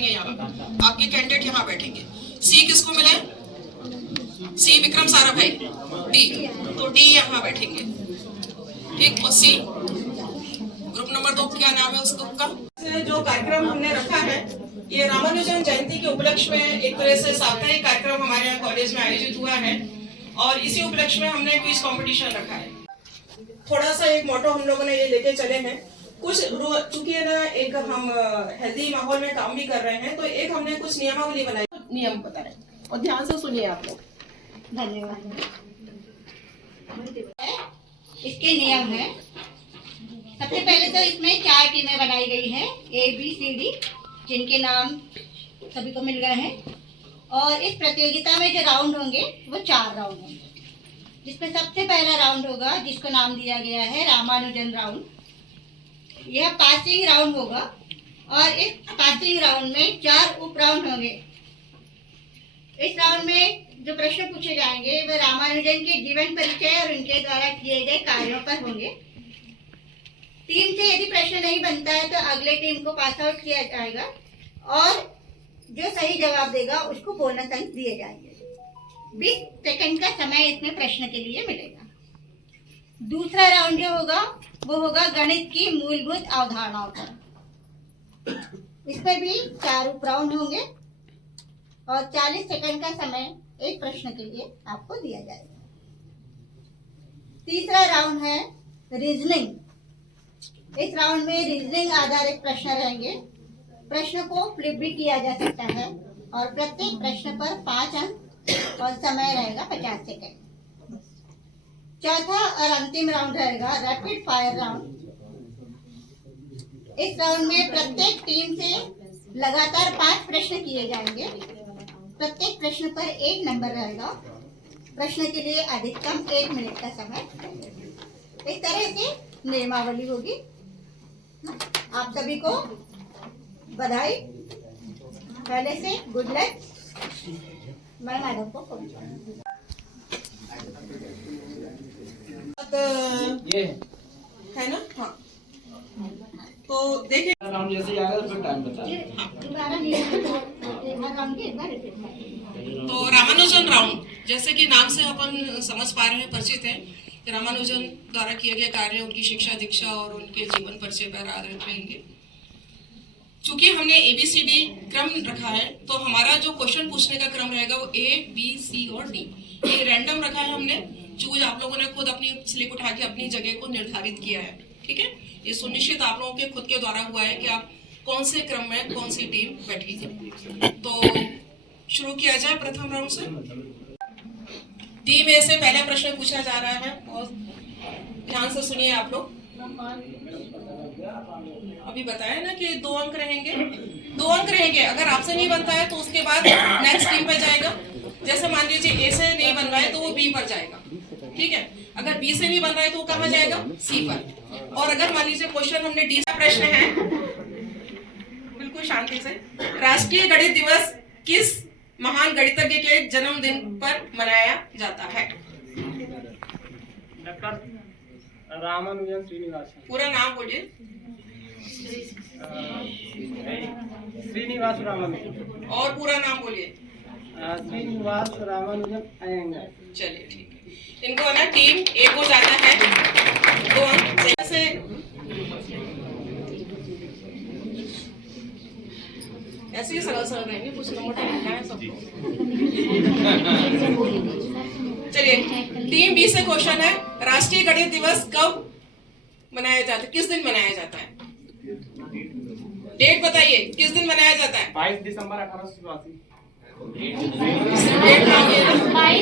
बैठेंगे यहाँ पर, आपके कैंडिडेट यहाँ बैठेंगे। सी किसको मिला है? सी विक्रम साराभाई। डी, तो डी यहाँ बैठेंगे, ठीक। और सी ग्रुप नंबर 2 क्या नाम है उस ग्रुप का? जो कार्यक्रम हमने रखा है ये रामानुजन जयंती के उपलक्ष्य में एक तरह से साप्ताहिक कार्यक्रम हमारे यहाँ कॉलेज में आयोजित हुआ है और इसी उपलक्ष्य में हमने क्विज कंपटीशन रखा है। थोड़ा सा एक मोटो हम लोगों ने ये लेके चले हैं, कुछ चूंकि है ना एक हम हेल्दी माहौल में काम भी कर रहे हैं तो एक हमने कुछ नियमावली बनाई, नियम बता रहे हैं और ध्यान से सुनिए आप लोग। धन्यवाद। इसके नियम है, सबसे पहले तो इसमें 4 टीमें बनाई गई हैं, ABCD, जिनके नाम सभी को मिल गए हैं। और इस प्रतियोगिता में जो राउंड होंगे वो 4 राउंड होंगे, जिसमें सबसे पहला राउंड होगा जिसको नाम दिया गया है रामानुजन राउंड। यह पासिंग राउंड होगा और इस पासिंग राउंड में 4 उप राउंड होंगे। इस राउंड में जो प्रश्न पूछे जाएंगे वे रामानुजन के जीवन परिचय और उनके द्वारा किए गए कार्यों पर होंगे। टीम से यदि प्रश्न नहीं बनता है तो अगले टीम को पास आउट किया जाएगा और जो सही जवाब देगा उसको बोनस अंक दिए जाएंगे। 20 सेकंड का समय इसमें प्रश्न के लिए मिलेगा। दूसरा राउंड जो होगा वो होगा गणित की मूलभूत अवधारणाओं पर। इस पर भी 4 उप राउंड होंगे और 40 सेकंड का समय एक प्रश्न के लिए आपको दिया जाएगा। तीसरा राउंड है रीजनिंग। इस राउंड में रीजनिंग आधारित प्रश्न रहेंगे। प्रश्न को फ्लिप भी किया जा सकता है और प्रत्येक प्रश्न पर 5 अंक और समय रहेगा 50 सेकंड। चौथा और अंतिम राउंड रहेगा रैपिड फायर राउंड। इस राउंड में प्रत्येक टीम से लगातार 5 प्रश्न किए जाएंगे। प्रत्येक प्रश्न पर 1 नंबर रहेगा। प्रश्न के लिए अधिकतम 1 मिनट का समय। इस तरह से नियमावली होगी। आप सभी को बधाई, पहले से गुड लक। मैं मैडम को ये है ना? हाँ, तो देखिए राउंड जैसे आएगा फिर टाइम बता। तो रामानुजन राउंड जैसे कि नाम से अपन समझ पा रहे हैं, परिचित हैं, रामानुजन द्वारा किए गए कार्य, उनकी शिक्षा दीक्षा और उनके जीवन परिचय पर आधारित रहेंगे। चूंकि हमने ABCD क्रम रखा है तो हमारा जो क्वेश्चन पूछने का क्रम रहेगा वो A, B, C और D, ये रैंडम रखा है हमने। चूज आप लोगों ने खुद अपनी स्लिप उठा के अपनी जगह को निर्धारित किया है, ठीक है। ये सुनिश्चित आप लोगों के खुद के द्वारा हुआ है कि आप कौन से क्रम में कौन सी टीम बैठी थी। तो शुरू किया जाए प्रथम राउंड से। डी में से पहला प्रश्न पूछा जा रहा है और ध्यान से सुनिए आप लोग। अभी बताया ना कि 2 अंक रहेंगे, 2 अंक रहेंगे। अगर आपसे नहीं बनता है तो उसके बाद नेक्स्ट टीम पे जाएगा। जैसे मान लीजिए A से नहीं बन रहा है तो वो B पर जाएगा, ठीक है। अगर B से नहीं बन रहा है तो वो कहाँ जाएगा? C पर। और अगर मान लीजिए क्वेश्चन हमने D का प्रश्न है, बिल्कुल शांति से, राष्ट्रीय गणित दिवस किस महान गणितज्ञ के जन्मदिन पर मनाया जाता है? डॉक्टर रामानुजन श्रीनिवास। पूरा नाम बोलिए। श्रीनिवास रामानुजन। और पूरा नाम बोलिए। श्रीनिवास रामानुजन अयंगर। चलिए ठीक है। इनको ना टीम A को जाना है 2 अंक से। ऐसे ही सरल सरल रहेंगे, कुछ नंबर तो लिखना है सबको। चलिए, टीम B से क्वेश्चन है, राष्ट्रीय गणित दिवस कब मनाया जाता है? किस दिन मनाया जाता है? डेट बताइए, किस दिन मनाया जाता है? 22 दिसंबर 1887। 22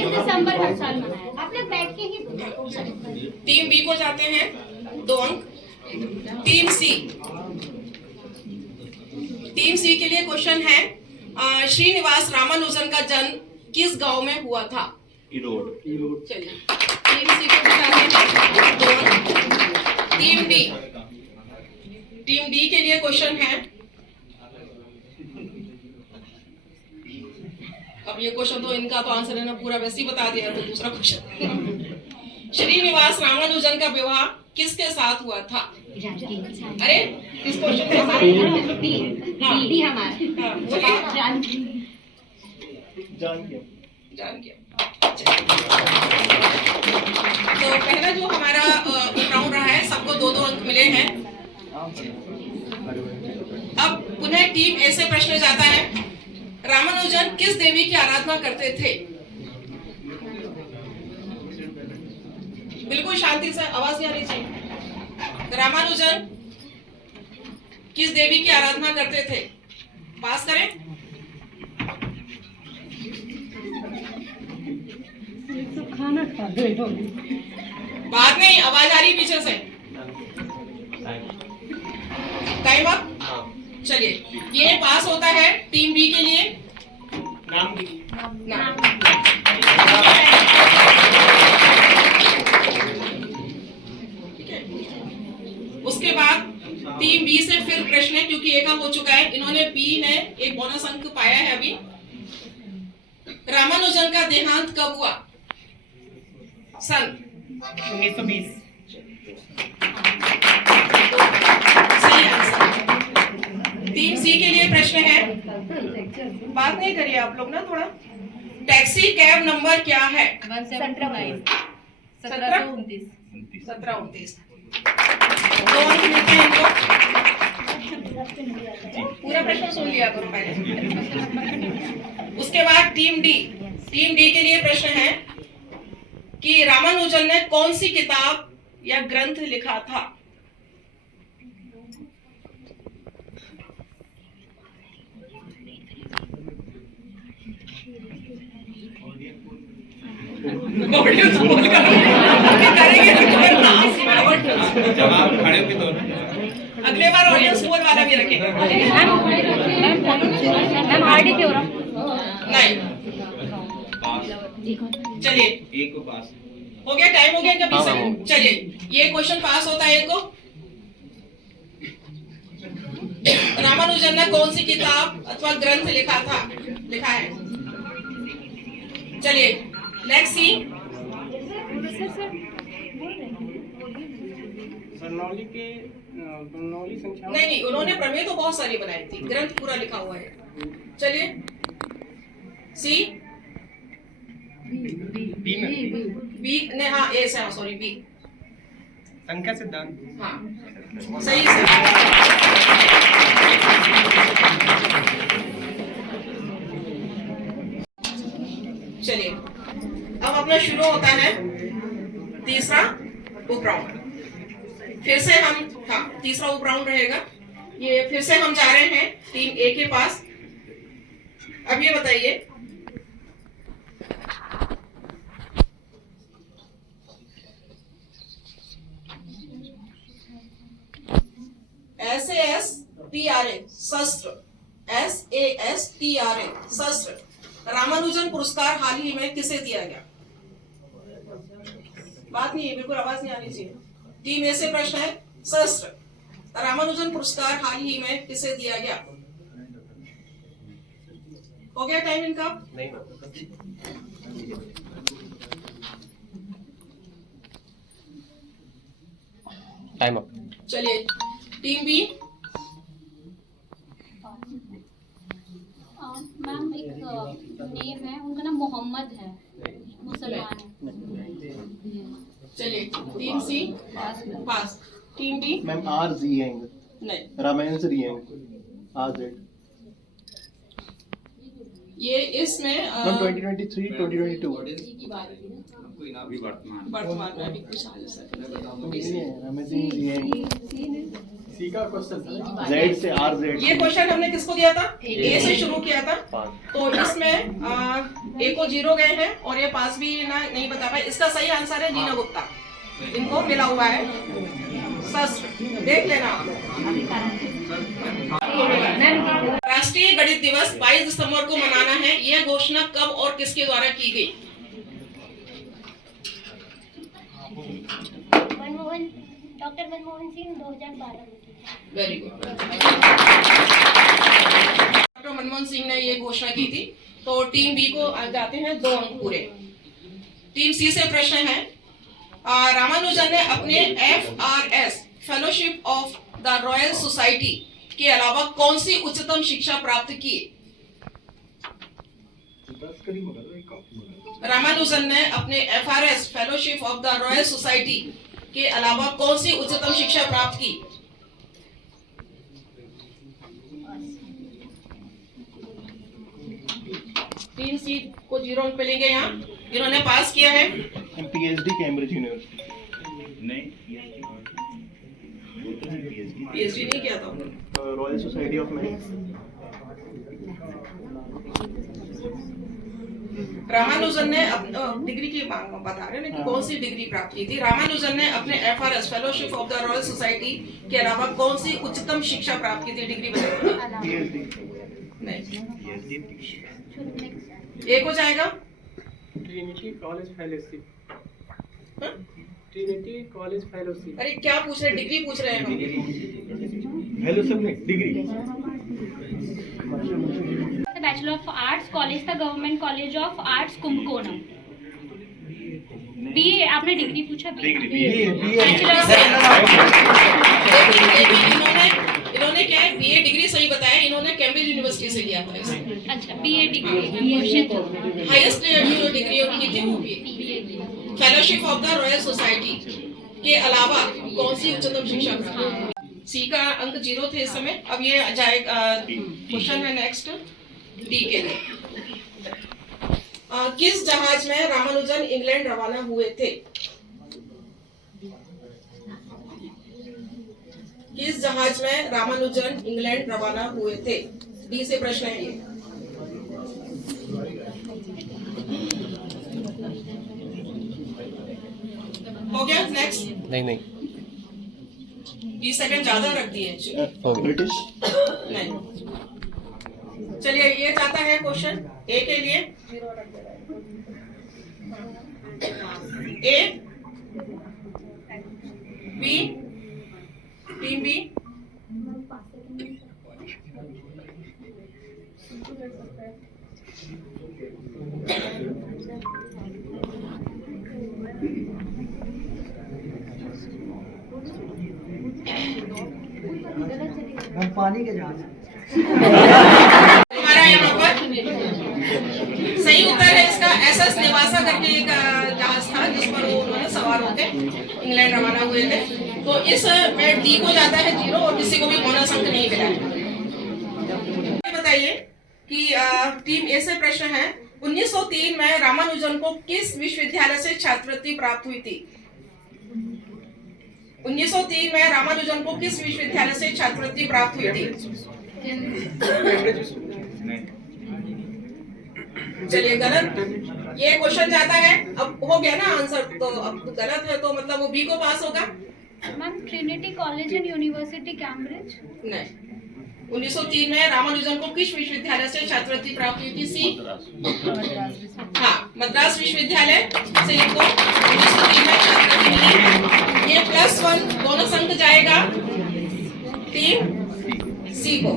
दिसंबर हर साल मनाया। आप लोग बैठ के ही। टीम B को जाते हैं 2 अंक। टीम C के लिए क्वेश्चन है, श्रीनिवास रामानुजन का जन्म किस गांव में हुआ था? ईरोड। चलिए, टीम C को जाते हैं 2 अंक। टीम D के लिए क्वेश्चन है, अब ये क्वेश्चन तो इनका तो आंसर है ना, पूरा वैसे ही बता दिया। तो दूसरा क्वेश्चन, श्रीनिवास रामानुजन का विवाह किसके साथ हुआ था? अरे इस क्वेश्चन में हाँ, डी हमारा हाँ, बोलिए। जान के जान के तो पहला जो हमारा राउंड रहा है, सबको 2-2 अंक मिले हैं। अब पुनः टीम ए से प्रश्न जाता है, रामानुजन किस देवी की आराधना करते थे? बिल्कुल शांति से, आवाज नहीं आ रही चाहिए। रामानुजन किस देवी की आराधना करते थे? पास करें। खाना खा रहे हो बात नहीं, आवाज आ रही पीछे से। Time up. चलिए, ये पास होता है टीम बी के लिए। नाम की नाम। ठीक है। उसके बाद टीम बी से फिर प्रश्न है, क्योंकि एक अंक हो चुका है, इन्होंने बी ने एक बोनस अंक पाया है अभी। रामानुजन का देहांत कब हुआ? सन 1920। सही आंसर। टीम सी के लिए प्रश्न है, बात नहीं करिए आप लोग ना थोड़ा। टैक्सी कैब नंबर क्या है? 1729। 2 अंक मिलते हैं इनको। पूरा प्रश्न सुन लिया करो पहले। उसके बाद टीम डी के लिए प्रश्न है कि रामानुजन ने कौन सी किताब या ग्रंथ लिखा था? जवाब खड़े भी तो अगले बार ऑडियंस पोल वाला भी रखेंगे। मैम आरडी क्यों रहा नहीं, चलिए एक को पास हो गया, टाइम हो गया इनका 20 सेकंड। चलिए, ये क्वेश्चन पास होता है इनको। रामानुजन ने कौन सी किताब अथवा ग्रंथ लिखा है? चलिए नेक्स्ट सी। बर्नौली संख्या नहीं, उन्होंने प्रमेय तो बहुत सारी बनाई थी, ग्रंथ पूरा लिखा हुआ है। चलिए सी। बी ने हाँ, ए से, हाँ सॉरी, बी संख्या सिद्धांत। हाँ सही से। चलिए, अब अपना शुरू होता है तीसरा उप राउंड। फिर से हम, हाँ तीसरा उप राउंड रहेगा ये। फिर से हम जा रहे हैं टीम ए के पास। अब ये बताइए, SASTRA शस्त्र, SASTRA शस्त्र रामानुजन पुरस्कार हाल ही में किसे दिया गया? बात नहीं है, बिल्कुल आवाज नहीं आनी चाहिए। टीम ए से प्रश्न है, शस्त्र रामानुजन पुरस्कार हाल ही में किसे दिया गया? हो गया टाइम इनका? नहीं टाइम अप। चलिए टीम बी। मैम एक नेम है, उनका नाम मोहम्मद है, मुसलमान है। चलिए team C pass. Team D ma'am आर जिएंग नहीं, रामायण से रिएंग आर जेड ये इसमें मैम 2023 2022 वर्तमान में अभी कुछ साल से। अमेजिंग जिएंग सी का क्वेश्चन जेड से आर जेड। ये क्वेश्चन हमने किसको दिया था? ए से शुरू किया था। तो इसमें ए को 0 गए हैं और ये पास भी ना नहीं बता पाए। इसका सही आंसर है नीना गुप्ता, इनको मिला हुआ है शस्त्र। देख लेना आप। राष्ट्रीय गणित दिवस 22 दिसंबर को मनाना है, यह घोषणा कब और किसके द्वारा की गई? डॉक्टर मनमोहन सिंह 2012 में। Very good. Doctor Manmohan Singh ने ये घोषणा की थी। तो टीम बी को जाते हैं 2 अंक पूरे। टीम सी से प्रश्न है, रामानुजन ने अपने FRS fellowship of the royal society के अलावा कौन सी उच्चतम शिक्षा प्राप्त की? रामानुजन ने अपने FRS fellowship of the royal society के अलावा कौन सी उच्चतम शिक्षा प्राप्त की? तीन सीट को 0 अंक मिलेंगे यहाँ, इन्होंने पास किया है। PhD Cambridge university. PhD नहीं किया था। Royal society of maths. Ramanujan ने डिग्री की बता रहे हैं कि कौन सी डिग्री प्राप्त की थी। रामानुजन ने अपने FRS fellowship of the royal society के अलावा कौन सी उच्चतम शिक्षा प्राप्त की थी? डिग्री बताइए। नहीं, एक हो जाएगा। Trinity college fellowship. Trinity college fellowship. अरे क्या पूछ रहे हैं? डिग्री पूछ रहे हैं। फेलोशिप नहीं, degree. Bachelor of arts college था government college of arts Kumbakonam. BA आपने डिग्री पूछा? इन्होंने क्या है, BA डिग्री सही बताया। इन्होंने कैम्ब्रिज यूनिवर्सिटी से लिया था इसे। अच्छा, BA डिग्री हाईएस्ट जो डिग्री उनकी थी वो BA। Fellowship of the royal society के अलावा कौन सी उच्चतम शिक्षा प्राप्त? सी का अंक 0 थे इस समय। अब ये जाएगा क्वेश्चन है नेक्स्ट डी के लिए। किस जहाज में रामानुजन इंग्लैंड रवाना हुए थे? किस जहाज में रामानुजन इंग्लैंड रवाना हुए थे? डी से प्रश्न है ये। हो गया नेक्स्ट? नहीं 20 सेकंड ज्यादा रख दिए। ब्रिटिश। नहीं, चलिए ये जाता है क्वेश्चन ए के लिए। A B, team B. हम पानी के जहाज। हमारा यहाँ पर सही उत्तर है इसका SS निवासा करके एक जहाज था जिस पर वो उन्होंने सवार होते इंग्लैंड रवाना हुए थे। तो इस में डी को जाता है 0 और किसी को भी बोनस अंक नहीं मिला है। बताइए कि टीम ए से प्रश्न है। 1903 में रामानुजन को किस विश्वविद्यालय से छात्रवृत्ति प्राप्त हुई थी? 1903 में रामानुजन को किस विश्वविद्यालय से छात्रवृत्ति प्राप्त हुई थी? चलिए गलत। ये क्वेश्चन जाता है। अब हो गया ना आंसर, तो अब गलत है तो मतलब वो बी को पास होगा। Ma'am Trinity college and university Cambridge. नहीं, 1903 में रामानुजन को किस विश्वविद्यालय से छात्रवृत्ति प्राप्त हुई थी? सी, हाँ, मद्रास विश्वविद्यालय से इनको 1903 में छात्रवृत्ति मिली है। ये +1 बोनस अंक जाएगा टीम सी को।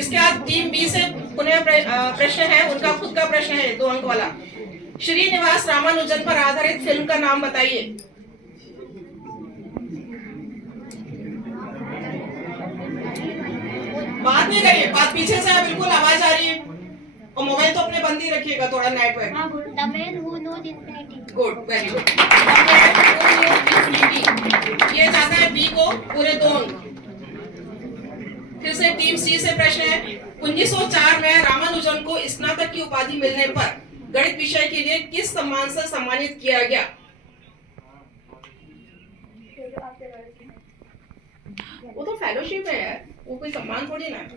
इसके बाद टीम बी से पुनः प्रश्न है, उनका खुद का प्रश्न है 2 अंक वाला। श्रीनिवास रामानुजन पर आधारित फिल्म का नाम बताइए। बात नहीं करिए, बात पीछे से है, बिल्कुल आवाज आ रही है। और मोबाइल तो अपने बंद ही रखिएगा, थोड़ा network. The man who knows infinity. Good, very good. ये जाता है बी को पूरे 2 अंक। फिर से टीम सी से प्रश्न है। 1904 में रामानुजन को स्नातक की उपाधि मिलने पर गणित विषय के लिए किस सम्मान से सम्मानित किया गया? वो तो फेलोशिप है, वो कोई सम्मान थोड़ी ना है।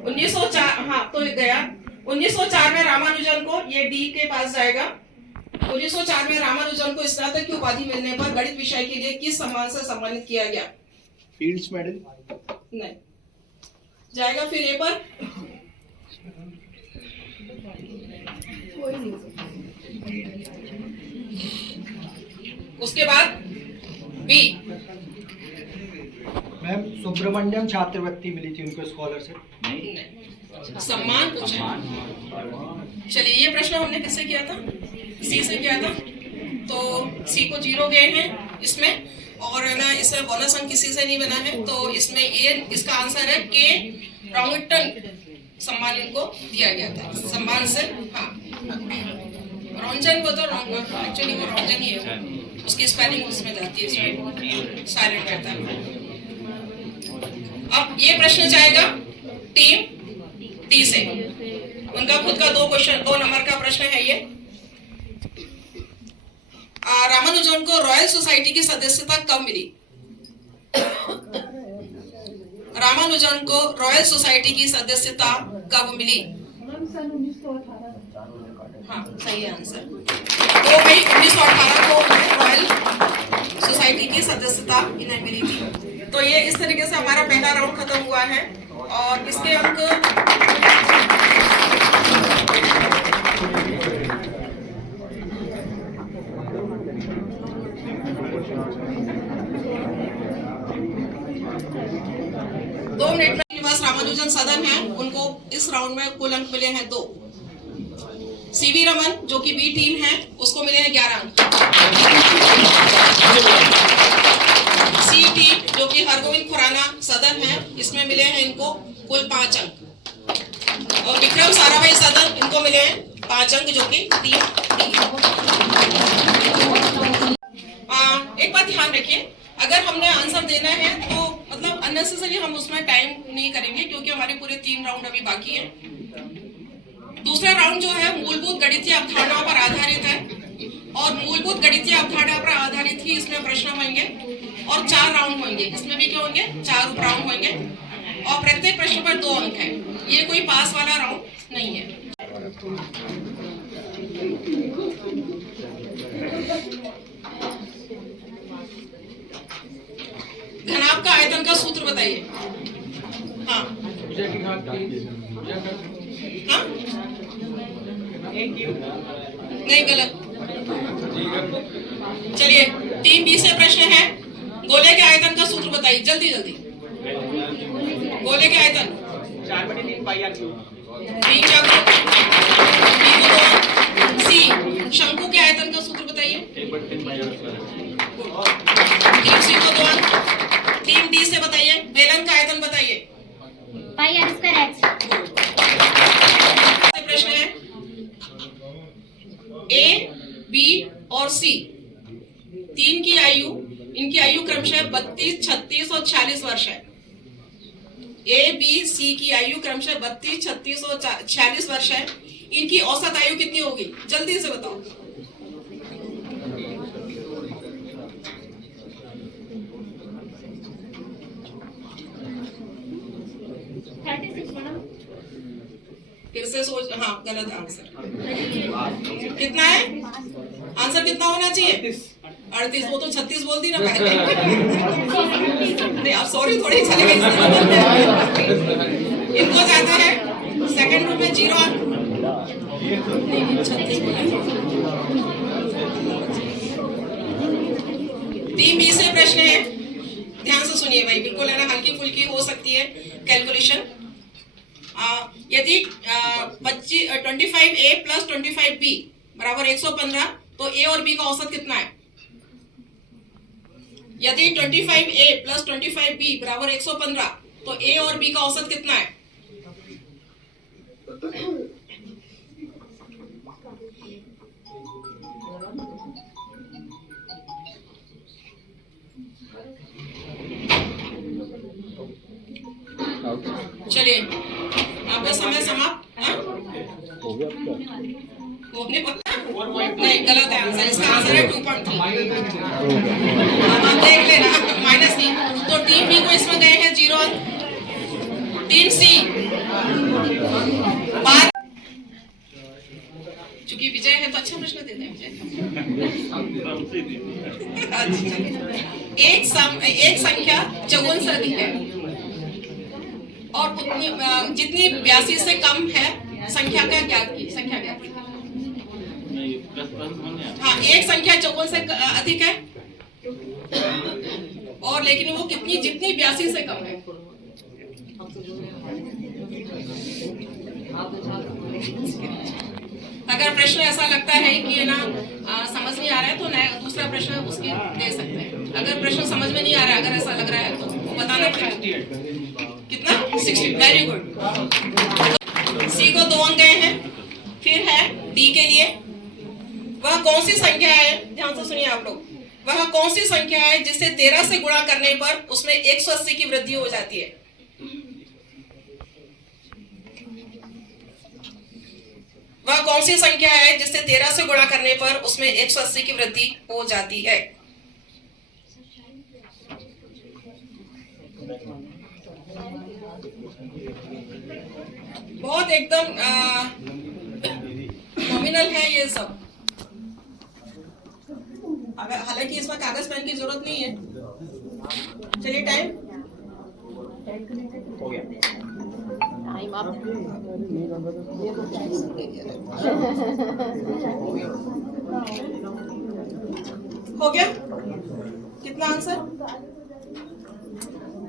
1904, हाँ तो गया। 1904 में रामानुजन को, ये डी के पास जाएगा। 1904 में रामानुजन को स्नातक की उपाधि मिलने पर गणित विषय के लिए किस सम्मान से सम्मानित किया गया? Fields medal. नहीं जाएगा। फिर ए पर उसके बाद बी। मैम सुब्रमण्यम छात्रवृत्ति मिली थी उनको, स्कॉलरशिप। सम्मान पूछा। चलिए ये प्रश्न हमने किससे किया था? सी से किया था। तो सी को 0 गए हैं इसमें। और है ना इसमें बोनस अंक किसी से नहीं बना है, तो इसमें ये इसका आंसर है के रॉन्गटन सम्मान इनको दिया गया था, सम्मान से। हाँ, रंजन को तो एक्चुअली वो रंजन ही है, उसकी स्पेलिंग उसमें जाती है, साइलेंट रहता है। अब ये प्रश्न जाएगा टीम डी से, उनका खुद का 2 नंबर का प्रश्न है ये। रामानुजन को रॉयल सोसाइटी की सदस्यता कब मिली? रामानुजन को रॉयल सोसाइटी की सदस्यता कब मिली? हाँ, सही आंसर। तो भाई 1918 को रॉयल सोसाइटी की सदस्यता इन्हें मिली थी। तो ये इस तरीके से हमारा पहला राउंड खत्म हुआ है और इसके अंक 2 मिनट में श्रीनिवास रामानुजन सदन है, उनको इस राउंड में कुल अंक मिले हैं 2। सीवी रमन जो कि बी टीम है, उसको मिले हैं 11 अंक। सी टीम जो कि हरगोविंद खुराना सदन है, इसमें मिले हैं इनको कुल 5 अंक। और विक्रम साराभाई सदन, इनको मिले हैं 5 अंक जो कि टीम डी। एक बात ध्यान रखिए, अगर हमने आंसर देना है तो मतलब अननेसेसरी हम उसमें टाइम नहीं करेंगे, क्योंकि हमारे पूरे 3 राउंड अभी बाकी है। दूसरा राउंड जो है मूलभूत गणितीय अवधारणाओं पर आधारित है, और मूलभूत गणितीय अवधारणा पर आधारित ही इसमें प्रश्न होंगे, और 4 राउंड होंगे। इसमें भी क्या होंगे? 4 उप राउंड होंगे, और प्रत्येक प्रश्न पर 2 अंक है। ये कोई पास वाला राउंड नहीं है। घनाभ का आयतन का सूत्र बताइए। हाँ, हाँ? नहीं, गलत। चलिए, टीम बी से प्रश्न है, गोले के आयतन का सूत्र बताइए, जल्दी जल्दी। गोले के आयतन 4/3 πr3। सी, शंकु के आयतन का सूत्र बताइए। 1/3 πr²। टीम सी को 2 अंक। टीम डी से बताइए, बेलन का आयतन बताइए। πr²x। प्रश्न है ए, बी और सी, 3 की आयु, इनकी आयु क्रमशः 32, 36 और 40 वर्ष है। ए, बी, सी की आयु क्रमशः 32, 36 और 46 वर्ष है। इनकी औसत आयु कितनी होगी? जल्दी से बताओ। फिर से सोच। हाँ, गलत आंसर। कितना है आंसर? कितना होना चाहिए? 38। वो तो 36 बोल दी ना पहले। नहीं, अब सॉरी थोड़ी चली गई। इनको जाता है सेकंड ग्रुप में 0 अंक। टीम बी से प्रश्न है, ध्यान से सुनिए भाई, बिल्कुल है ना, हल्की फुल्की हो सकती है कैलकुलेशन। यदि 25A + 25B बराबर 115, तो A और B का औसत कितना है? यदि 25A + 25B बराबर 115, तो A और B का औसत कितना है? चलिए, आपका समय समाप्त। नहीं, गलत है आंसर। इसका आंसर है 2.3। आप देख लेना, माइनस नहीं। तो टीम बी को इसमें गए हैं 0 अंक। टीम सी चूंकि विजय है तो अच्छा प्रश्न देते हैं विजय। एक संख्या 54 से अधिक है, और उतनी जितनी 82 से कम है संख्या का ज्ञात की संख्या ज्ञात की। हाँ, एक संख्या 54 से अधिक है, और लेकिन वो कितनी, जितनी 82 से कम है। अगर प्रश्न ऐसा लगता है कि ये ना समझ नहीं आ रहा है तो नया दूसरा प्रश्न उसके दे सकते हैं। अगर प्रश्न समझ में नहीं आ रहा है, अगर ऐसा लग रहा है तो वो बताना पड़ेगा। कितना 60, वेरी गुड। सी को 2 अंक गए हैं। फिर है डी के लिए, वह कौन सी संख्या है, ध्यान से सुनिए आप लोग, वह कौन सी संख्या है जिसे 13 से गुणा करने पर उसमें 180 की वृद्धि हो जाती है। वह कौन सी संख्या है जिससे 13 से गुणा करने पर उसमें 180 की वृद्धि हो जाती है। बहुत एकदम नॉमिनल है ये सब। अगर हालांकि इसमें कागज पेन की जरूरत नहीं है। चलिए टाइम हो गया। हो गया। कितना आंसर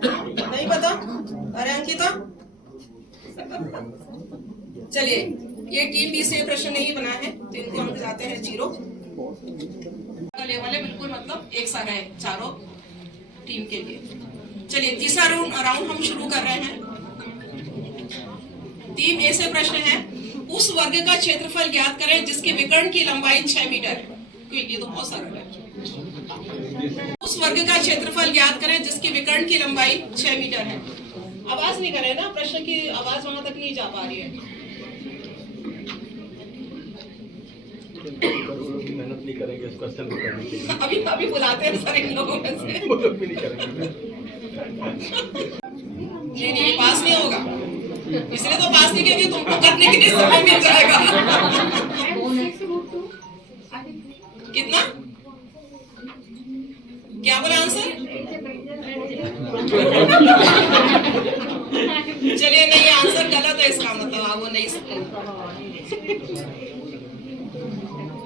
नहीं पता? अरे अंकिता, चलिए ये टीम बी से प्रश्न नहीं बना है तो इनको हम जाते हैं 0। लेवल है बिल्कुल, मतलब एक सा है चारों टीम के लिए। चलिए तीसरा राउंड हम शुरू कर रहे हैं। टीम ए से प्रश्न है, उस वर्ग का क्षेत्रफल ज्ञात करें जिसके विकर्ण की लंबाई 6 मीटर। ये तो बहुत सरल है। उस वर्ग का क्षेत्रफल ज्ञात करें जिसकी विकर्ण की लंबाई 6 मीटर है। आवाज नहीं करे ना, प्रश्न की आवाज वहां तक नहीं जा पा रही है। मेहनत नहीं करेंगे इस क्वेश्चन को करने के लिए। अभी बुलाते हैं सर इन लोगों में से। वो लोग भी नहीं करेंगे। नहीं पास नहीं होगा, इसलिए तो पास नहीं क्योंकि तुमको करने के लिए समय मिल जाएगा। कितना क्या बोला आंसर? चलिए नहीं, आंसर गलत है, इसका मतलब आप वो नहीं सकते।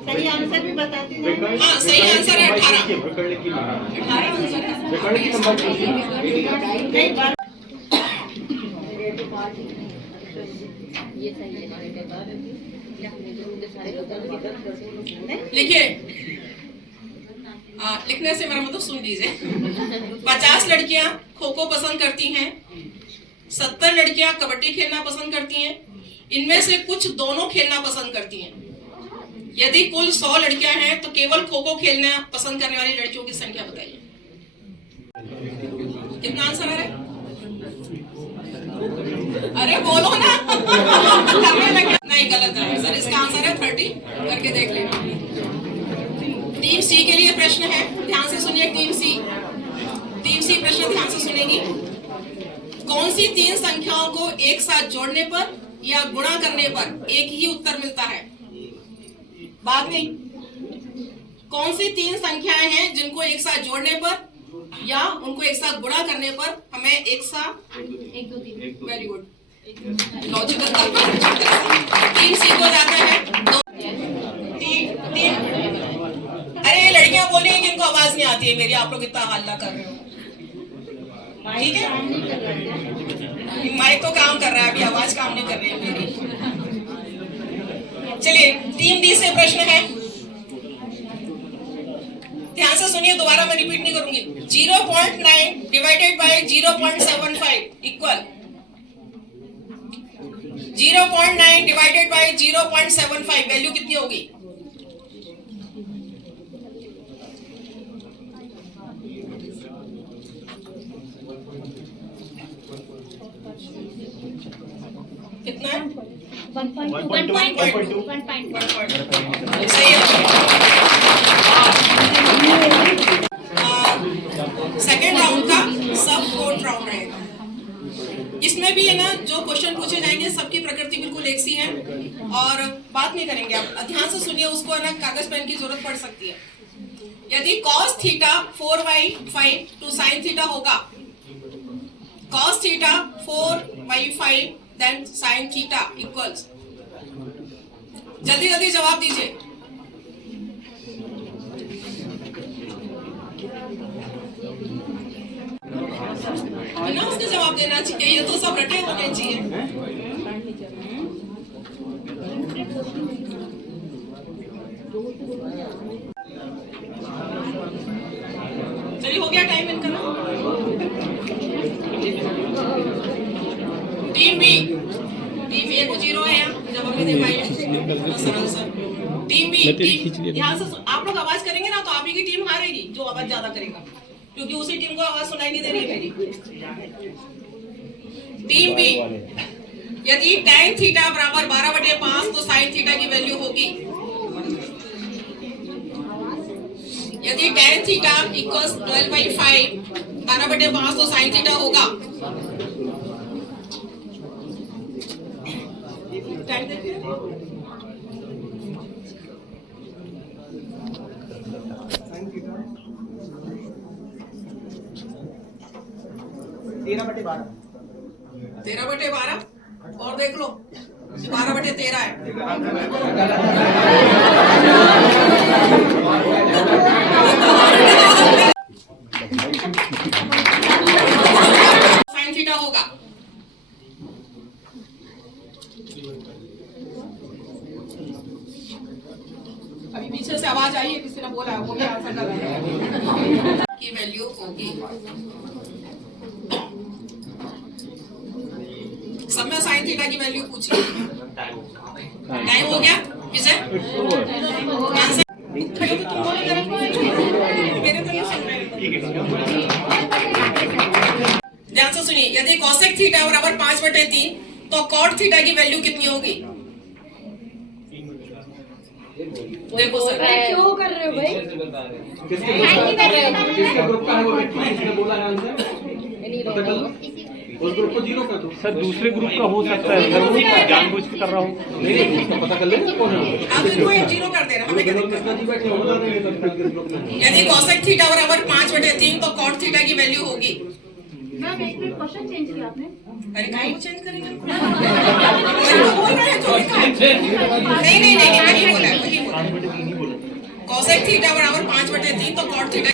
सही आंसर भी बताते हैं। हाँ सही आंसर है 18। विकर्ण की 18 आंसर है। विकर्ण की लंबाई लिखिए, लिखने से मेरा मतलब सुन लीजिए। 50 लड़कियां खो खो पसंद करती हैं, 70 लड़कियां कबड्डी खेलना पसंद करती हैं, इनमें से कुछ दोनों खेलना पसंद करती हैं। यदि कुल 100 लड़कियां हैं तो केवल खो खो खेलना पसंद करने वाली लड़कियों की संख्या बताइए। कितना आंसर आ रहा है? अरे बोलो ना। नहीं गलत है सर, इसका आंसर है 30। करके देख लेना। टीम सी के लिए प्रश्न है, ध्यान से सुनिए। टीम सी प्रश्न ध्यान से सुनेगी। कौन सी 3 संख्याओं को एक साथ जोड़ने पर या गुणा करने पर एक ही उत्तर मिलता है? बात नहीं, कौन सी 3 संख्याएं हैं जिनको एक साथ जोड़ने पर या उनको एक साथ गुणा करने पर हमें एक साथ 1 2 3, वेरी गुड लॉजिकल। 3 सी को जाता है 3। अरे लड़कियां बोल रही हैं कि इनको आवाज नहीं आती है मेरी, आप लोग इतना हल्ला कर रहे हो। ठीक है, माइक तो काम कर रहा है, अभी आवाज काम नहीं कर रही है मेरी। चलिए टीम डी से प्रश्न है, ध्यान से सुनिए, दोबारा मैं रिपीट नहीं करूंगी। 0.9 divided by 0.75 equal 0.9 divided by 0.75 value कितनी होगी? कितना है? 1.2 सही है। सेकेंड राउंड का सब 4th राउंड रहेगा। इसमें भी है ना, जो क्वेश्चन पूछे जाएंगे सबकी प्रकृति बिल्कुल एक सी है और बात नहीं करेंगे आप। ध्यान से सुनिए, उसको है ना कागज पेन की जरूरत पड़ सकती है। यदि cos theta 4y5 to sin theta होगा, cos theta 4y5 then sin theta equals, जल्दी जल्दी जवाब दीजिए। बिना उसके जवाब देना चाहिए, ये तो सब रटे होने चाहिए। चलिए हो गया टाइम इनका ना। टीम बी ए को 0 है यहाँ, जब हमने दे पाई है सरल सा। टीम बी, यहाँ से आप लोग आवाज करेंगे ना तो आप ही की टीम हारेगी जो आवाज ज्यादा करेगा, क्योंकि उसी टीम को आवाज सुनाई नहीं दे रही है मेरी। टीम बी, यदि tan थीटा बराबर 12/5 तो sin थीटा की वैल्यू होगी। यदि tan थीटा इक्वल्स 12/5 12/5 तो sin थीटा होगा। टाइम देखिए। 13/12 और देख लो 12/13 है। sin थीटा होगा। अभी पीछे से आवाज आई है, किसी ने बोला है, वो भी आंसर कर रहा है की वैल्यू होगी। सब में साइन थीटा की वैल्यू पूछी। टाइम हो गया किसे? आंसर खड़े तो तुम बोले जरा, मेरे तो नहीं सुन रहे। ध्यान से सुनिए, यदि cosec थीटा बराबर 5/3 तो cot थीटा की वैल्यू कितनी होगी? देखो सर, क्यों कर रहे हो भाई? किसके ग्रुप का है वो व्यक्ति जिसने बोला है आंसर? पता चला? उस ग्रुप को 0 कर दो। सर दूसरे ग्रुप का हो सकता है, अगर वो जानबूझ के कर रहा हूँ। नहीं, उसका पता कर लेंगे कौन है। आप इनको 0 कर देना, हमें क्या दिक्कत जी बैठे होगा नहीं तो फिर ग्रुप में। है? यदि cosec थीटा बराबर 5/3 तो cot थीटा की वैल्यू होगी। मैम एक मिनट क्वेश्चन चेंज किया आपने। अरे काहे को चेंज करेंगे? बोल रहे हैं जो लिखा है। नहीं वही बोला है, वही बोला। cosec थीटा बराबर 5/3 तो cot थीटा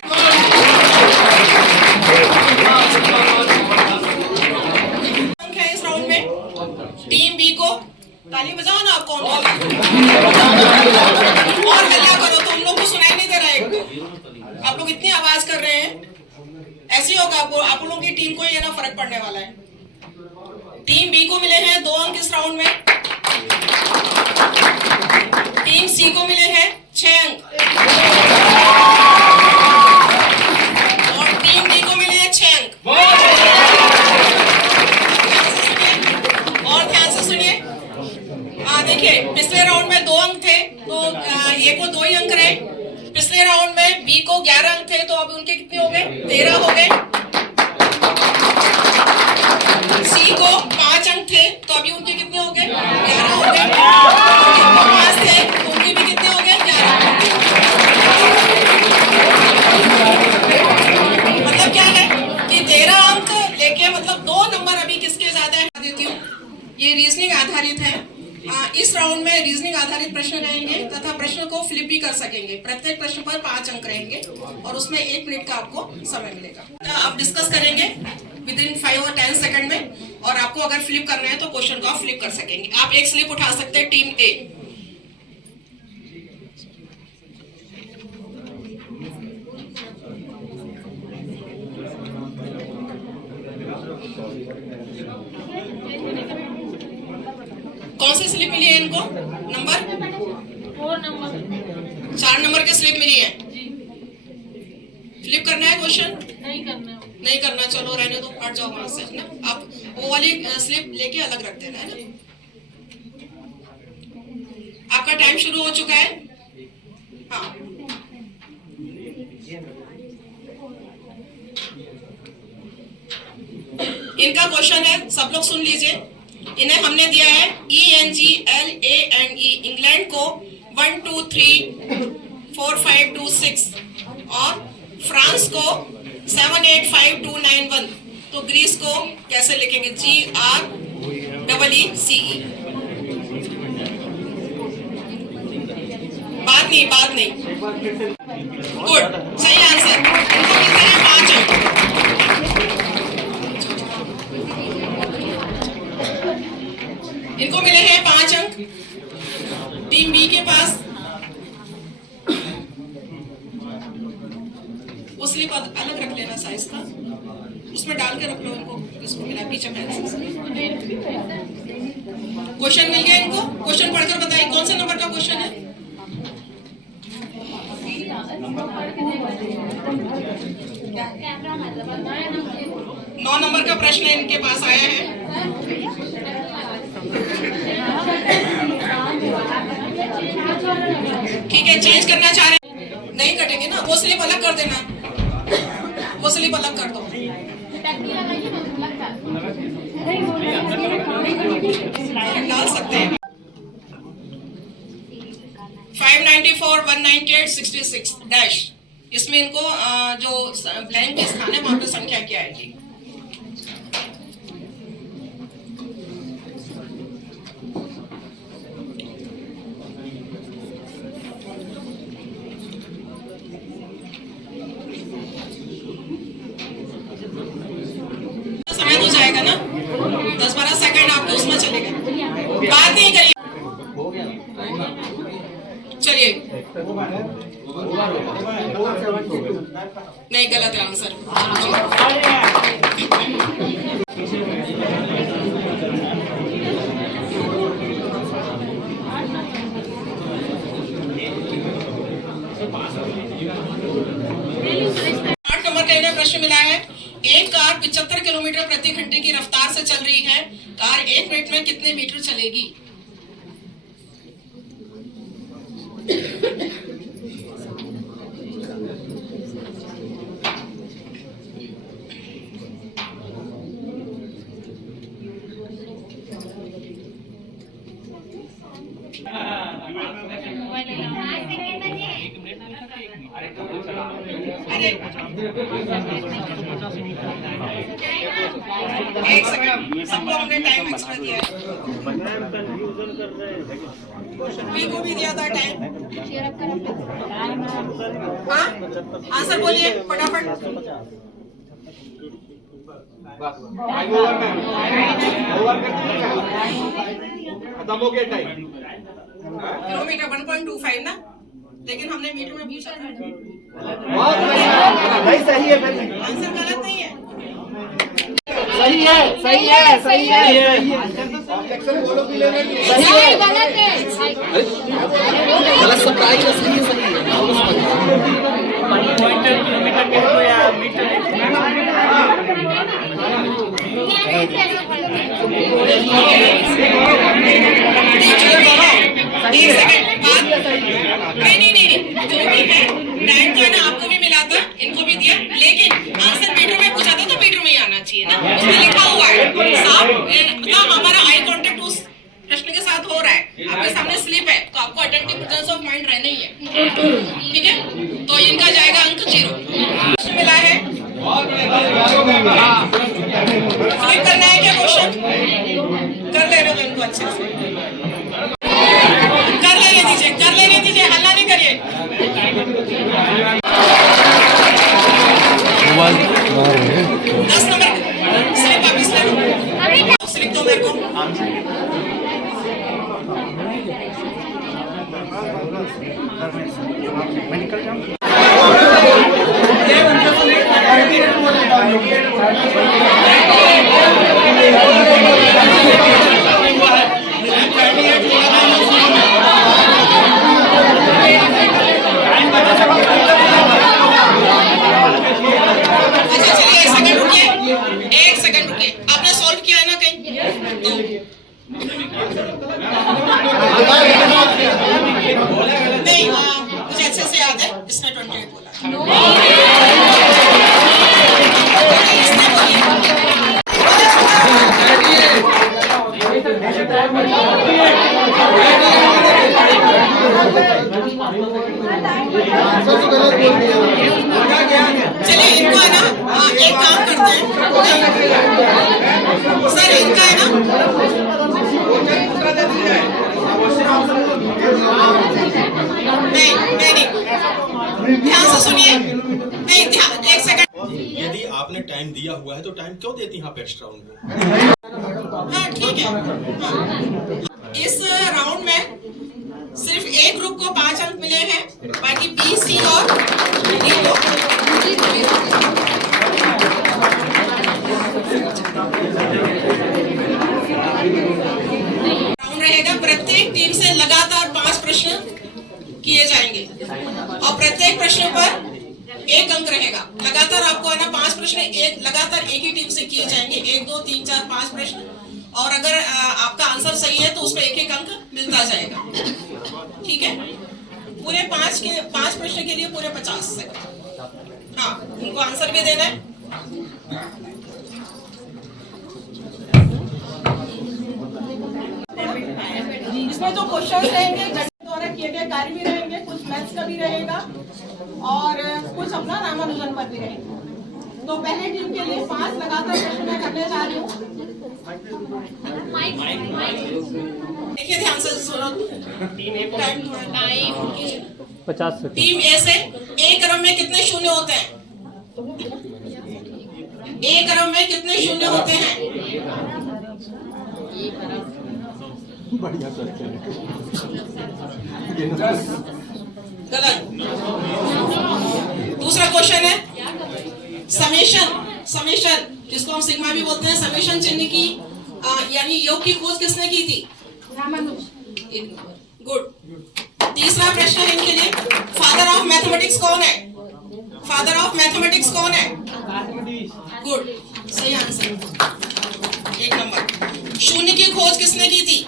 है इस राउंड में। टीम बी को ताली बजाओ ना, आप कौन और हल्ला करो, तुम लोग को सुनाई नहीं दे रहा है। एक तो आप लोग इतनी आवाज कर रहे हैं, ऐसे होगा आप लोगों की टीम को ये ना फर्क पड़ने वाला है। टीम बी को मिले हैं 2 अंक इस राउंड में, टीम सी को मिले हैं 6 अंक और टीम डी को मिले हैं 6 अंक। और ध्यान से सुनिए, देखिए पिछले राउंड में 2 अंक थे तो ए को 2 ही अंक रहे। पिछले राउंड में बी को 11 अंक थे तो अब उनके कितने हो गए? 13 हो गए। सी को 5 अंक थे तो अभी उनके कितने हो गए? 11 हो गए। 5 थे तो उनके भी कितने हो गए? 11। मतलब क्या है कि 13 अंक लेके मतलब 2 नंबर अभी किसके ज्यादा है देती हूँ। ये रीजनिंग आधारित है। इस राउंड में रीजनिंग आधारित प्रश्न रहेंगे तथा प्रश्न को फ्लिप भी कर सकेंगे। प्रत्येक प्रश्न पर 5 अंक रहेंगे और उसमें 1 मिनट का आपको समय मिलेगा। आप डिस्कस करेंगे विद इन 5 और 10 सेकंड में, और आपको अगर फ्लिप करना है तो क्वेश्चन को आप फ्लिप कर सकेंगे। आप एक स्लिप उठा सकते हैं टीम ए। कौन सी स्लिप मिली है इनको? नंबर 4 नंबर की स्लिप मिली है। फ्लिप करना है क्वेश्चन? नहीं करना, चलो रहने दो, हट जाओ वहां से ना। आप वो वाली स्लिप लेके अलग रख देना है ना। आपका टाइम शुरू हो चुका है। हाँ, इनका क्वेश्चन है, सब लोग सुन लीजिए। इन्हें हमने दिया है ENGLANE, इंग्लैंड को 1 2 3 4 5 2 6 और फ्रांस को 7 8 5 2 9 1। तो ग्रीस को कैसे लिखेंगे? GREECE। बात नहीं गुड, सही आंसर। इनको मिलते हैं 5 अंक। इनको मिले हैं 5 अंक। टीम बी के पास वो स्लिप अलग रख लेना साइज का, उसमें डाल के रख लो इनको, इसको मिला पीछे पेंसिल। क्वेश्चन मिल गया इनको, क्वेश्चन पढ़कर बताइए कौन से नंबर का क्वेश्चन है। नौ नंबर का प्रश्न इनके पास आया है। ठीक है, चेंज करना चाह रहे हैं, नहीं कटेंगे ना, वो स्लिप अलग कर देना, वो स्लिप अलग कर दो। डाल सकते हैं 594 198 66 डैश, इसमें इनको जो ब्लैंक के स्थान है वहां पे संख्या क्या आएगी। समय हो जाएगा ना, 10-12 सेकंड आपके उसमें चलेगा, बात नहीं करिए। चलिए, नहीं गलत है आंसर। प्रश्न मिला है, एक कार 75 किलोमीटर प्रति घंटे की रफ्तार से चल रही है, कार 1 मिनट में कितने मीटर चलेगी। एक सेकंड, सबको हमने टाइम एक्स्ट्रा दिया है, बी को भी दिया था टाइम। हाँ, आंसर बोलिए फटाफट। खत्म हो गया टाइम। किलोमीटर 1.25 ना, लेकिन हमने मीटर में पूछा था। नहीं सही है, आंसर गलत नहीं है। सही है, सही है, सही है, नहीं गलत है। गलत सब का आएगा, सही है, सही है। नहीं, जो भी है टाइम जो है ना आपको भी मिला था, इनको भी दिया, लेकिन आंसर मीटर में पूछा था तो मीटर में ही आना चाहिए ना, उसमें लिखा हुआ है साफ, मतलब हमारा आई कांटेक्ट उस प्रश्न के साथ हो रहा है, आपके सामने स्लिप है तो आपको अटेंटिव प्रेजेंस ऑफ माइंड रहना ही है। ठीक है, तो इनका जाएगा अंक 0 मिला है। फ्लिप करना है क्या क्वेश्चन, कर लेने दो इनको अच्छे से, कर लेने दीजिए, हल्ला नहीं करिए। 10 नंबर स्लिप आप इस ले लो, स्लिप दो मेरे को। मैं निकल जाऊँ। एक सेकंड रुकिए, आपने सॉल्व किया है ना कहीं? नहीं, मुझे अच्छे से याद है, इसने 28 बोला। चलिए इनको है ना, एक काम करते हैं सर, इनका है ना, नहीं, ध्यान से सुनिए, नहीं ध्यान, एक सेकंड। यदि आपने टाइम दिया हुआ है तो टाइम क्यों देती हैं आप एक्स्ट्रा उनको? हाँ ठीक है, हाँ। इस राउंड में सिर्फ एक ग्रुप को 5 अंक मिले हैं, बाकी बी, सी और डी को राउंड रहेगा। प्रत्येक टीम से लगातार 5 प्रश्न किए जाएंगे और प्रत्येक प्रश्न पर 1 अंक रहेगा। लगातार आपको है ना 5 प्रश्न लगातार एक ही टीम से किए जाएंगे, 1 2 3 4 5 प्रश्न, और अगर आपका आंसर सही है तो उसमें 1 अंक मिलता जाएगा। ठीक है, पूरे 5 प्रश्न के लिए पूरे 50 सेकंड। हाँ, उनको आंसर भी देना है। इसमें जो क्वेश्चन रहेंगे द्वारा किए गए कार्य भी रहेंगे, कुछ मैथ्स का भी रहेगा और कुछ अपना रामानुजन पर भी रहेगा। तो पहले टीम के लिए 5 लगातार प्रश्न मैं करने जा रही हूँ। देखिए ध्यान से सुनो। Time 50 second. टीम ए से ए क्रम में कितने शून्य होते हैं? ए क्रम में कितने शून्य होते हैं? बढ़िया क्वेश्चन गलत। दूसरा क्वेश्चन है समेशन जिसको हम सिग्मा भी बोलते हैं। समेशन चिन्ह की यानी योग की खोज किसने की थी? गुड। तीसरा प्रश्न है इनके लिए, फादर ऑफ मैथमेटिक्स कौन है? फादर ऑफ मैथमेटिक्स कौन है? गुड, सही आंसर, 1 नंबर। शून्य की खोज किसने की थी?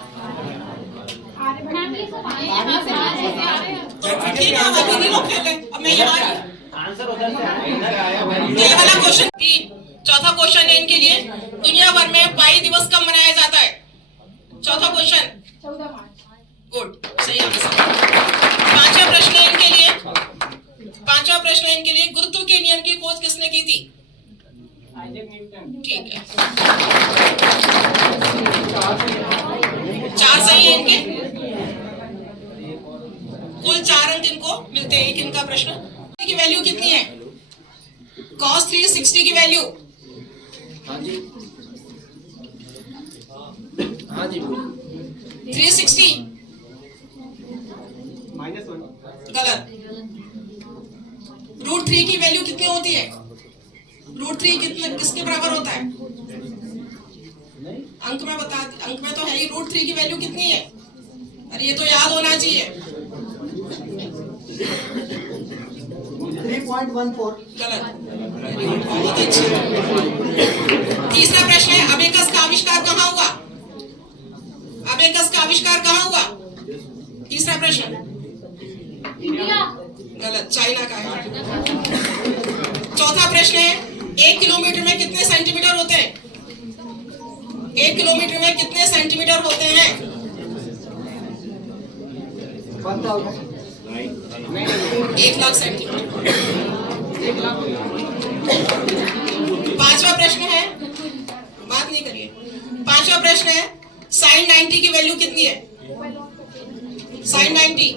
ठीक है, अभी नहीं लोग खेल रहे, अब मैं यहाँ ये वाला क्वेश्चन की। चौथा क्वेश्चन है इनके लिए, दुनिया भर में बाई दिवस कब मनाया जाता है? चौथा क्वेश्चन 14 मार्च। गुड, सही आंसर। पांचवा प्रश्न है इनके लिए, गुरुत्व के नियम की खोज किसने की थी? ठीक है, 4 सही है इनके, कुल 4 अंक इनको मिलते हैं। एक इनका प्रश्न की वैल्यू कितनी है? cos 360 की वैल्यू? हाँ जी 360 -1 गलत। √3 की वैल्यू कितनी होती है? √3 किसके बराबर होता है? अंक में तो है ही। √3 की वैल्यू कितनी है? अरे ये तो याद होना चाहिए। 3.14। गलत। बहुत अच्छा। तीसरा प्रश्न है, अबेकस का आविष्कार कहाँ हुआ? अबेकस का आविष्कार कहाँ हुआ? तीसरा प्रश्न इंडिया। गलत, चाइना का है। चौथा प्रश्न है, 1 किलोमीटर में कितने सेंटीमीटर होते हैं? 1 किलोमीटर में कितने सेंटीमीटर होते हैं? 1 लाख सेंटीमीटर। पांचवा प्रश्न है, बात नहीं करिए। पांचवा प्रश्न है, sin 90 की वैल्यू कितनी है? sin 90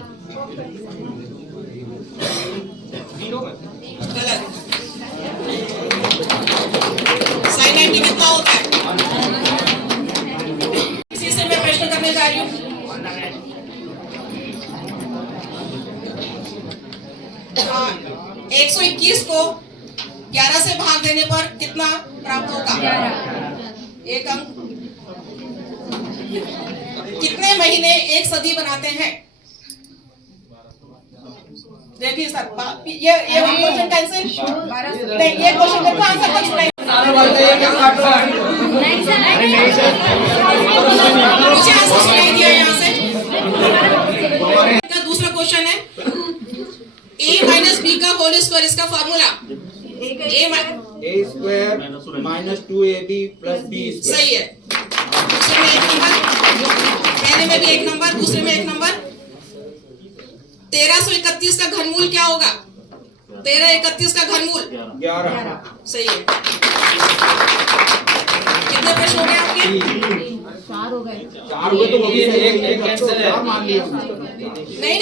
गलत। sin 90 कितना होता है? इसी से मैं प्रश्न करने जा रही हूँ। 121 को 11 से भाग देने पर कितना प्राप्त होगा? 1 अंक। कितने महीने एक सदी बनाते हैं? देखिए सर, ये क्वेश्चन कैंसिल नहीं, ये क्वेश्चन का आंसर कुछ नहीं। मुझे आंसर सुनाई दिया यहाँ से। दूसरा क्वेश्चन है, a माइनस बी का होल स्क्वायर, इसका formula a square -2ab + b square. सही है। दूसरे में 1 नंबर, पहले में भी 1 नंबर, दूसरे में 1 नंबर। 1331 का घनमूल क्या होगा? 1331 का घनमूल 11। सही है। कितने प्रश्न हो गए आपके? 4 हो गए तो वो भी एक कैंसिल है, मान लिया। नहीं,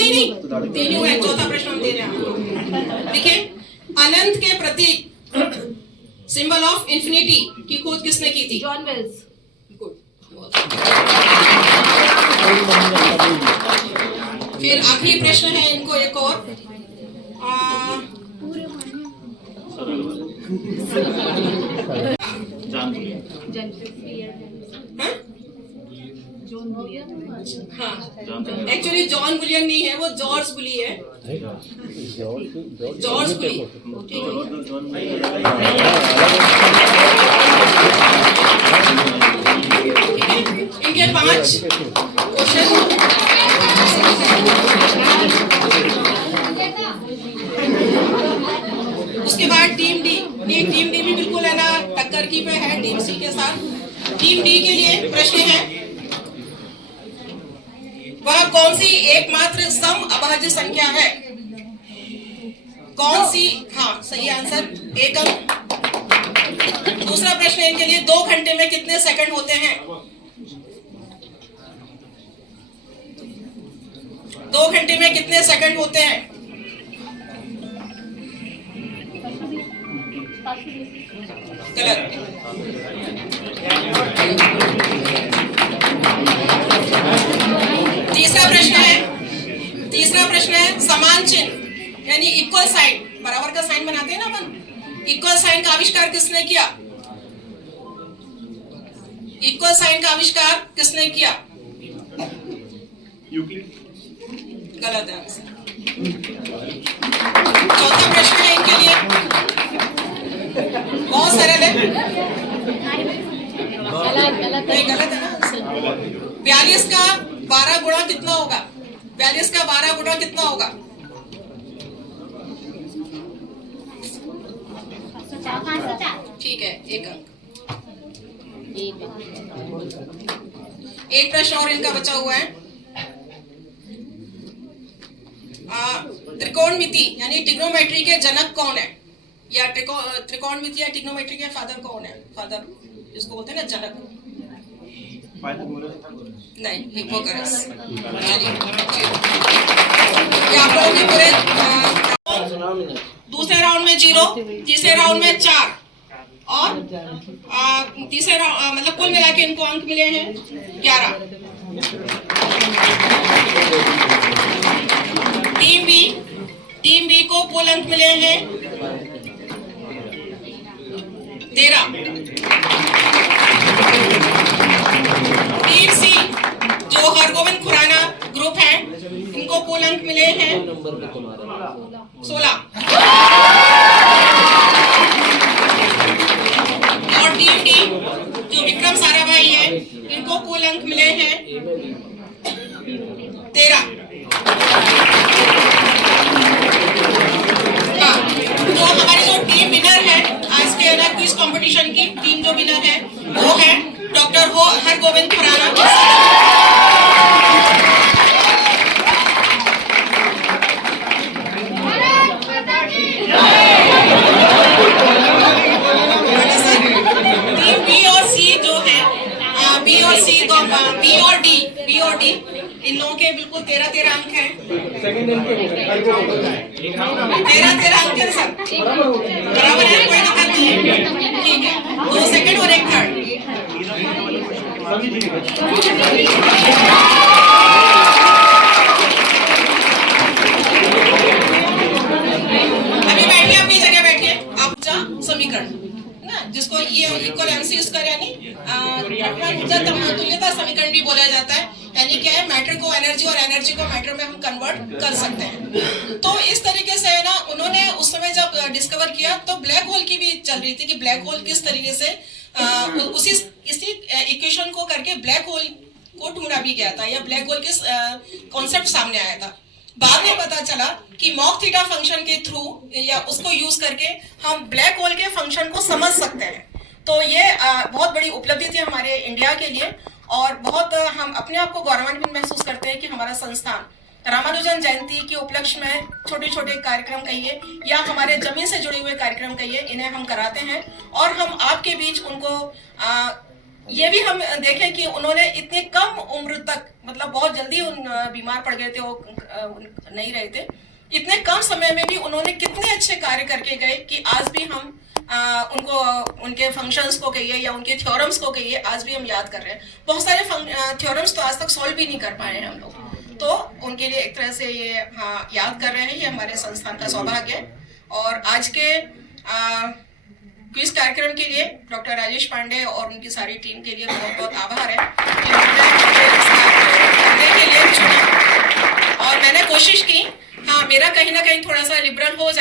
3 हुए। चौथा प्रश्न हम दे रहे हैं। देखिए, अनंत के प्रतीक सिंबल ऑफ इंफिनिटी की खोज किसने की थी? John Wells. गुड। फिर फिर आखिरी प्रश्न है इनको एक और हाँ, एक्चुअली जॉन बुलियन नहीं है, वो जॉर्ज बुली है। जॉर्ज बुली, ठीक है। इनके 5 क्वेश्चन। उसके बाद टीम डी भी बिल्कुल है ना टक्कर की पे है टीम सी के साथ। टीम डी के लिए प्रश्न है, वह कौन सी एकमात्र सम अभाज्य संख्या है? कौन सी? हाँ, सही आंसर, 1 अंक। दूसरा प्रश्न है इनके लिए, 2 घंटे में कितने सेकंड होते हैं? 2 घंटे में कितने सेकंड होते हैं? गलत। तीसरा प्रश्न है समान चिन्ह यानी इक्वल साइन, बराबर का साइन बनाते हैं ना अपन, इक्वल साइन का आविष्कार किसने किया? इक्वल साइन का आविष्कार किसने किया? गलत है आंसर। चौथा प्रश्न है इनके लिए, बहुत सरल है। नहीं, गलत है ना। 42 का 12 गुणा कितना होगा? 42 का 12 गुणा कितना होगा? ठीक है, 1 अंक। एक प्रश्न और इनका बचा हुआ है, त्रिकोणमिति यानी ट्रिग्नोमेट्री के जनक कौन है? या त्रिकोणमिति या ट्रिग्नोमेट्री के फादर कौन है? फादर इसको बोलते हैं ना जनक। नहीं, हिप्पोक्रेटस। ये आप लोगों के पूरे दूसरे राउंड में 0, तीसरे राउंड में 4 और तीसरे राउंड मतलब कुल मिला के इनको अंक मिले हैं 11। टीम बी को कुल अंक मिले हैं 13। टीम सी जो हरगोविंद खुराना ग्रुप है, इनको कुल अंक मिले हैं 16। और टीम डी जो विक्रम साराभाई है, इनको कुल अंक मिले हैं 13। तो हमारी जो टीम विनर है आज के क्विज कंपटीशन की, टीम जो विनर है वो है doctor Hargobind Khurana. Team B और सी जो है, बी और सी तो बी और डी इन लोगों के बिल्कुल 13 अंक हैं। 13 अंक है सर, बराबर है, कोई दिक्कत नहीं है। ठीक है, 2 सेकंड और 1 थर्ड। अभी बैठिए, अपनी जगह बैठिए। आपका समीकरण ना, जिसको ये इक्वल एमसी स्क्वायर यानी तुल्यता समीकरण भी बोला जाता है, यानी क्या है, मैटर को एनर्जी और एनर्जी को मैटर में हम कन्वर्ट कर सकते हैं। तो इस तरीके से है ना, उन्होंने उस समय जब डिस्कवर किया तो ब्लैक होल की भी चल रही थी कि ब्लैक होल किस तरीके से इसी इक्वेशन को करके ब्लैक होल को ढूंढा भी गया था, या ब्लैक होल किस कॉन्सेप्ट सामने आया था। बाद में पता चला कि मॉक थीटा फंक्शन के थ्रू या उसको यूज करके हम ब्लैक होल के फंक्शन को समझ सकते हैं। तो ये बहुत बड़ी उपलब्धि थी हमारे इंडिया के लिए, और बहुत हम अपने आप को गौरवान्वित महसूस करते हैं कि हमारा संस्थान रामानुजन जयंती के उपलक्ष्य में छोटे छोटे कार्यक्रम कहिए या हमारे जमीन से जुड़े हुए कार्यक्रम कहिए, इन्हें हम कराते हैं। और हम आपके बीच उनको ये भी हम देखें कि उन्होंने इतनी कम उम्र तक, मतलब बहुत जल्दी बीमार पड़ गए थे, वो नहीं रहे थे, इतने कम समय में भी उन्होंने कितने अच्छे कार्य करके गए कि आज भी हम उनको, उनके फंक्शंस को कहिए या उनके थ्योरम्स को कहिए, आज भी हम याद कर रहे हैं। बहुत सारे थ्योरम्स तो आज तक सॉल्व भी नहीं कर पाए हैं हम लोग। तो तो उनके लिए एक तरह से ये याद कर रहे हैं, ये हमारे संस्थान का सौभाग्य है। और आज के क्विज कार्यक्रम के लिए डॉक्टर राजेश पांडे और उनकी सारी टीम के लिए बहुत बहुत आभार है कि उन्होंने मुझे इस करने के लिए चुना। और मैंने कोशिश की, हाँ मेरा कहीं ना कहीं थोड़ा सा लिबरल हो